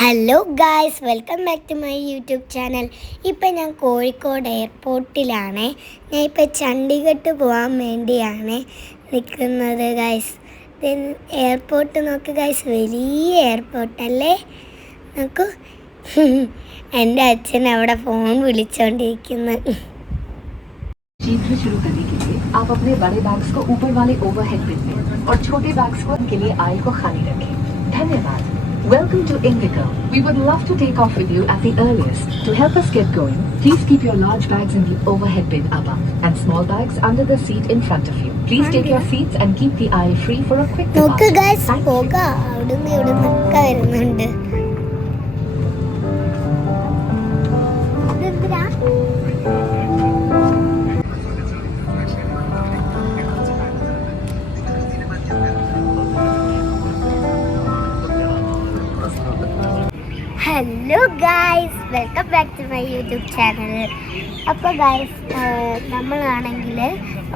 Hello guys, welcome back to my YouTube channel. ഇപ്പം ഞാൻ കോഴിക്കോട് എയർപോർട്ടിലാണ്. ഞാൻ ഇപ്പം ചണ്ഡീഗഡ് പോകാൻ വേണ്ടിയാണ് നിൽക്കുന്നത് ഗായ്സ്. എയർപോർട്ട് നോക്ക് ഗായ്സ്, വലിയ എയർപോർട്ടല്ലേ. നോക്കൂ, എൻ്റെ അച്ഛൻ അവിടെ ഫോൺ വിളിച്ചോണ്ടിരിക്കുന്നു. शीघ्र शुरू करने के लिए आप अपने बड़े बैग्स को ऊपर वाले ओवरहेड बिन में और छोटे बैग्स को के लिए आयल को खाली रखें. धन्यवाद. Welcome to Indigo. We would love to take off with you at the earliest. To help us get going, please keep your large bags in the overhead bin above and small bags under the seat in front of you. Please take your seats and keep the aisle free for a quick നോക്ക് departure. Guys, പോക അവിടുന്ന് ഇവിടുന്നൊക്കെ വരുന്നുണ്ട്. ഇതെന്തിനാ? Hello guys, welcome back to my YouTube channel. അപ്പോൾ guys, നമ്മളാണെങ്കിൽ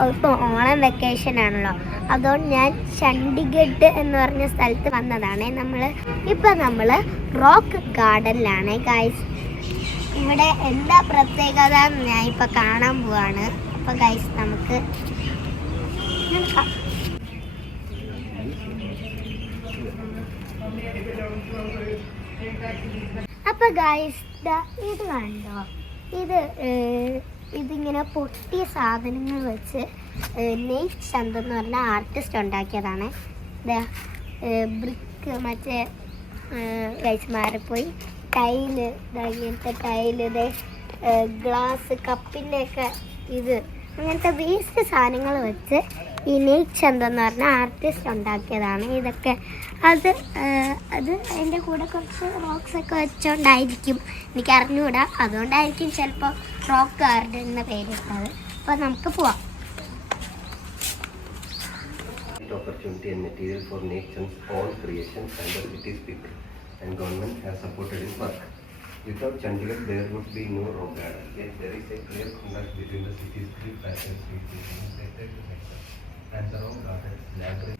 ഇപ്പോൾ Onam vacation ആണല്ലോ, അതുകൊണ്ട് ഞാൻ ചണ്ഡീഗഡ് എന്ന് പറഞ്ഞ സ്ഥലത്ത് വന്നതാണ്. നമ്മൾ റോക്ക് ഗാർഡനിലാണ് ഗായ്സ്. ഇവിടെ എന്താ പ്രത്യേകത എന്ന് ഞാൻ ഇപ്പോൾ കാണാൻ പോവാണ്. അപ്പോൾ ഗായ്സ്, നമുക്ക് അപ്പോൾ ഗായ്സ്, ഇത് കണ്ടോ, ഇതിങ്ങനെ പൊട്ടിയ സാധനങ്ങൾ വെച്ച് നെയ്ഫ് ചന്ത് എന്ന് പറഞ്ഞ ആർട്ടിസ്റ്റ് ഉണ്ടാക്കിയതാണ്. ബ്രിക്ക് മറ്റേ ഗൈസ് മാറിപ്പോയി ടൈല്, ഇങ്ങനത്തെ ടൈല്, ഗ്ലാസ് കപ്പിൻ്റെയൊക്കെ അങ്ങനത്തെ വേസ്റ്റ് സാധനങ്ങൾ വെച്ച് ഈ നെയ്ഫ് ചന്ത് എന്ന് പറഞ്ഞ ആർട്ടിസ്റ്റ് ഉണ്ടാക്കിയതാണ് ഇതൊക്കെ. അത് അതിൻ്റെ കൂടെ കുറച്ച് റോക്സൊക്കെ വെച്ചോണ്ടായിരിക്കും, എനിക്ക് അറിഞ്ഞുകൂടാ. അതുകൊണ്ടായിരിക്കും ചിലപ്പോൾ റോക്ക് ഗാർഡൻ എന്ന പേരിട്ടത്. അപ്പോൾ നമുക്ക് പോവാം. Opportunity and material for nation's own creation and the city's people, and government has supported his work. Without Chandigarh, there would be no rock garden. Yet there is a clear contact between the city's three facets, and the rock garden library.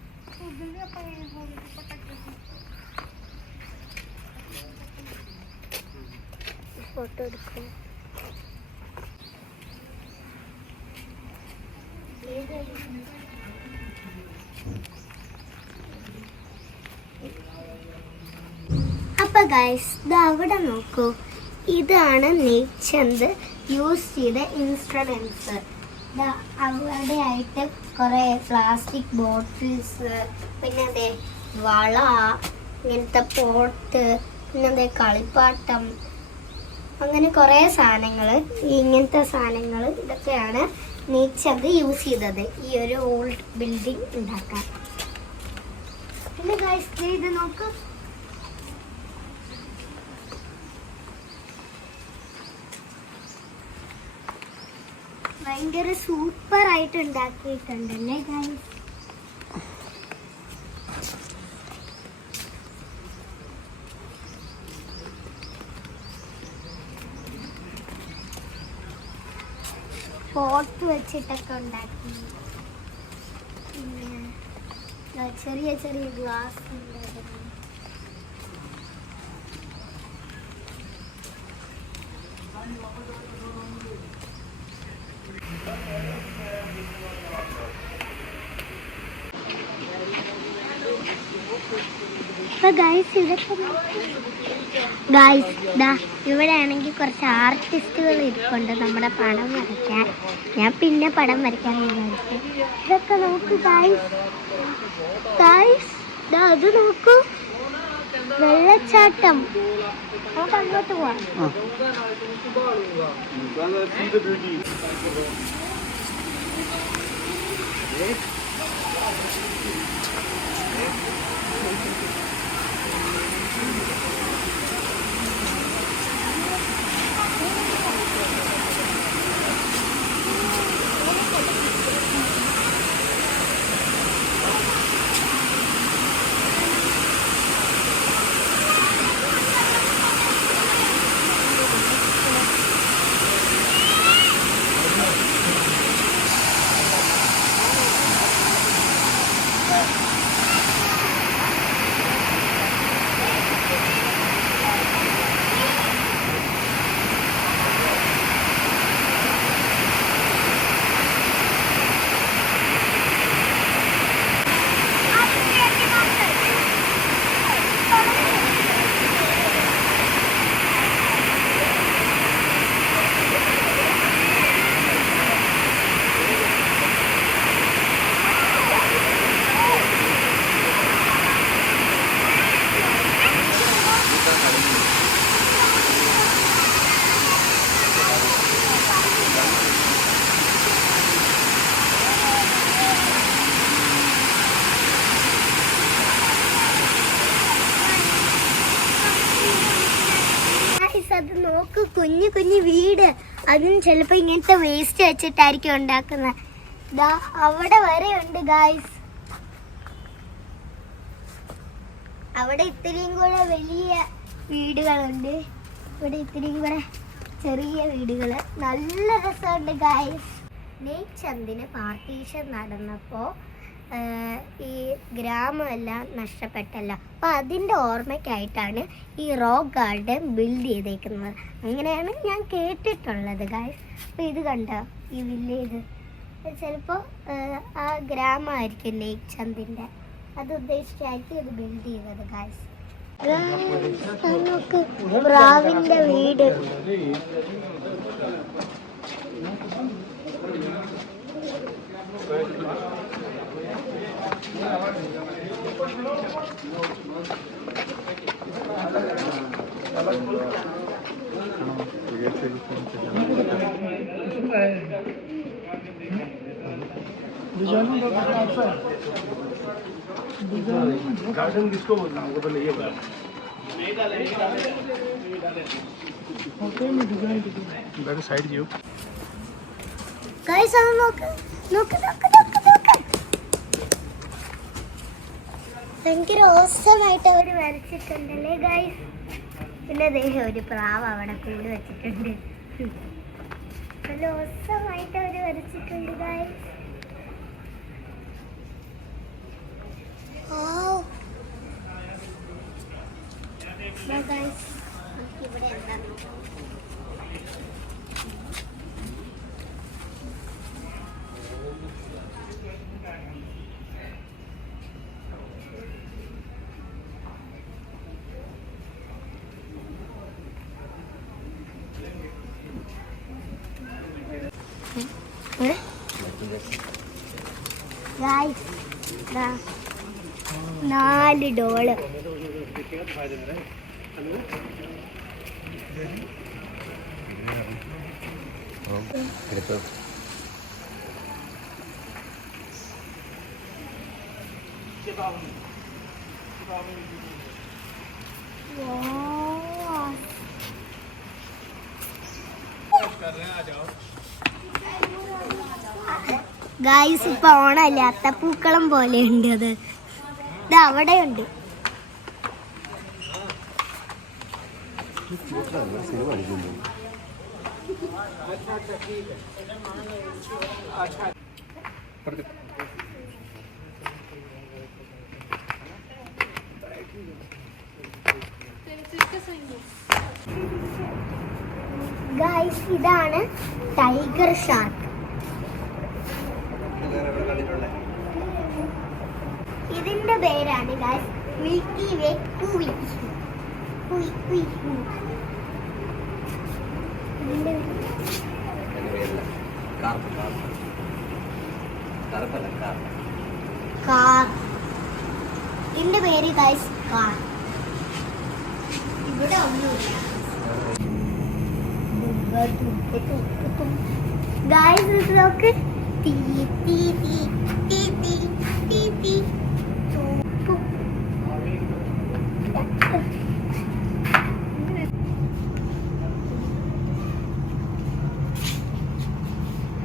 Photo എടുക്കും. അപ്പൊ guys, അവിടെ നോക്കൂ, ഇതാണ് നെയ്ഫ് Chand use ചെയ്ത instruments. അവിടെ ആയിട്ട് കുറേ plastic bottles, പിന്നെ വള, ഇങ്ങനത്തെ പോട്ട്, പിന്നെ കളിപ്പാട്ടം, അങ്ങനെ കുറേ സാധനങ്ങൾ, ഇങ്ങനത്തെ സാധനങ്ങൾ, ഇതൊക്കെയാണ് നെയ്ഫ് ചന്ത് യൂസ് ചെയ്തത് ഈ ഒരു ഓൾഡ് ബിൽഡിംഗ് ഉണ്ടാക്കാൻ. പിന്നെ ഗൈസ്, ഇത് നോക്ക്, ഭയങ്കര സൂപ്പർ ആയിട്ട് ഉണ്ടാക്കിയിട്ടുണ്ടല്ലേ ഗൈസ്. പോട്ട് വെച്ചിട്ടൊക്കെ ഉണ്ടാക്കി, പിന്നെ ചെറിയ ചെറിയ ഗ്ലാസ് ഉണ്ടായിരുന്നു. ഇവിടെ ആണെങ്കിൽ കുറച്ച് ആർട്ടിസ്റ്റുകൾ ഇരിപ്പുണ്ട് നമ്മുടെ പടം വരയ്ക്കാൻ. ഞാൻ പിന്നെ പടം വരയ്ക്കാൻ വിചാരിച്ചു. ഇതൊക്കെ നോക്കൂ ഗായ്സ്, അത് നോക്കൂ, വെള്ളച്ചാട്ടം. നമുക്ക് അങ്ങോട്ട് പോവാം. നോക്ക് കുഞ്ഞു കുഞ്ഞു വീട്. അതിന് ചിലപ്പോ ഇങ്ങനത്തെ വേസ്റ്റ് വെച്ചിട്ടായിരിക്കും ഉണ്ടാക്കുന്നത്. ദാ അവിടെ വരെ ഉണ്ട് ഗായ്സ്. അവിടെ ഇത്രയും കൂടെ വലിയ വീടുകളുണ്ട്, ഇവിടെ ഇത്രയും കൂടെ ചെറിയ വീടുകള്. നല്ല രസമുണ്ട് ഗായ്സ്. നെയ്ക് ചന്ദിന് പാർട്ടീഷൻ നടന്നപ്പോൾ ഈ ഗ്രാമമെല്ലാം നഷ്ടപ്പെട്ടല്ലോ. അപ്പോൾ അതിൻ്റെ ഓർമ്മയ്ക്കായിട്ടാണ് ഈ റോക്ക് ഗാർഡൻ ബിൽഡ് ചെയ്തേക്കുന്നത്. അങ്ങനെയാണ് ഞാൻ കേട്ടിട്ടുള്ളത് ഗായ്സ്. അപ്പോൾ ഇത് കണ്ടോ, ഈ വില്ലേജ് ചിലപ്പോൾ ആ ഗ്രാമമായിരിക്കും നെയ്ക് ചന്ദിൻ്റെ. അത് ഉദ്ദേശിച്ചായിരിക്കും ഇത് ബിൽഡ് ചെയ്തത് ഗായ്സ്. നമുക്ക് പ്രാവിൻ്റെ വീട്. गार्डन किसको बोलना है, वो तो नहीं है। साइड जियो ഗായ്സ് അത് നോക്ക് നോക്ക് നോക്ക് നോക്ക് നോക്ക്. ഭയങ്കര ഓസമായിട്ട് അവർ വരച്ചിട്ടുണ്ടല്ലേ ഗായ്സ്. പിന്നെ ദേഹം ഒരു പ്രാവ് അവിടെ കൂട് വെച്ചിട്ടുണ്ട്. നല്ല ഓസമായിട്ട് അവർ വരച്ചിട്ടുണ്ട് ഗായ്സ്. ഇവിടെ എന്താ ഗായ്സ്, 4 ഡോള്. എടുത്തോ. ഗായ്സ് ഇപ്പൊ ഓണല്ലേ, അത്തപ്പൂക്കളം പോലെ ഉണ്ട്. അത് ഇത് അവിടെയുണ്ട്. സിനിമ കളിക്കുന്നു. ഗായ്സ് ഇതാണ് ടൈഗർ ഷാർക്ക്. ഇതിന്റെ പേരാണ് ഗായ്സ് മിൽക്കി വേ കൂവി. കാർ. ഇതിന്റെ പേര് ഗായ്സ് കാർ. ഇവിടെ ഒന്നുമില്ല ഗായ്സ്. ഇത് നോക്ക്, തീ തീ തീ തീ തീ തീ തീ.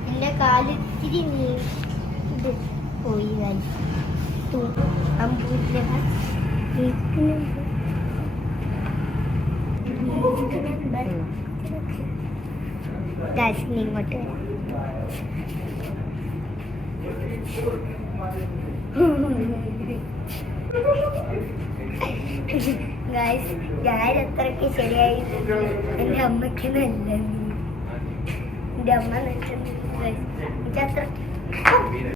എന്റെ കാലിത്തിരി ഇത് പോയി ഗായ്സ്. ഇങ്ങോട്ട് വരാം. ഗായ്സ് ഞാൻ അത്രയ്ക്ക് ശരിയായി എൻ്റെ അമ്മയ്ക്ക് നല്ല. എൻ്റെ അമ്മ നഷ്ടം.